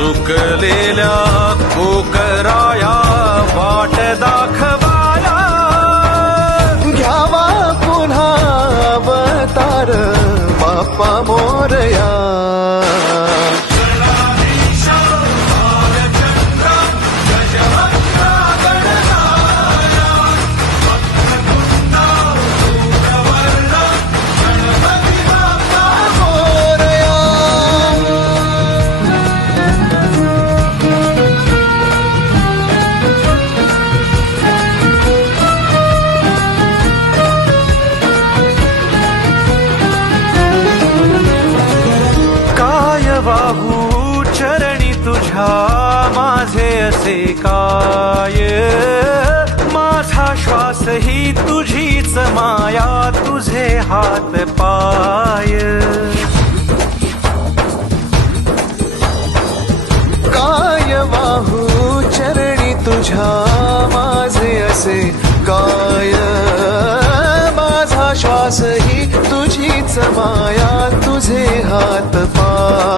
झुकलेल्या कोकराया वाट दाखवाया, घ्यावा पुन्हा अवतार बाप्पा मोरया. वाहू चरणी तुझ्या माझे असे काय, माझा श्वास ही तुझीच माया, तुझे हात पाय. काय वाहू चरणी तुझ्या माझे असे काय, माझा श्वास ही तुझीच माया, तुझे हात पाय.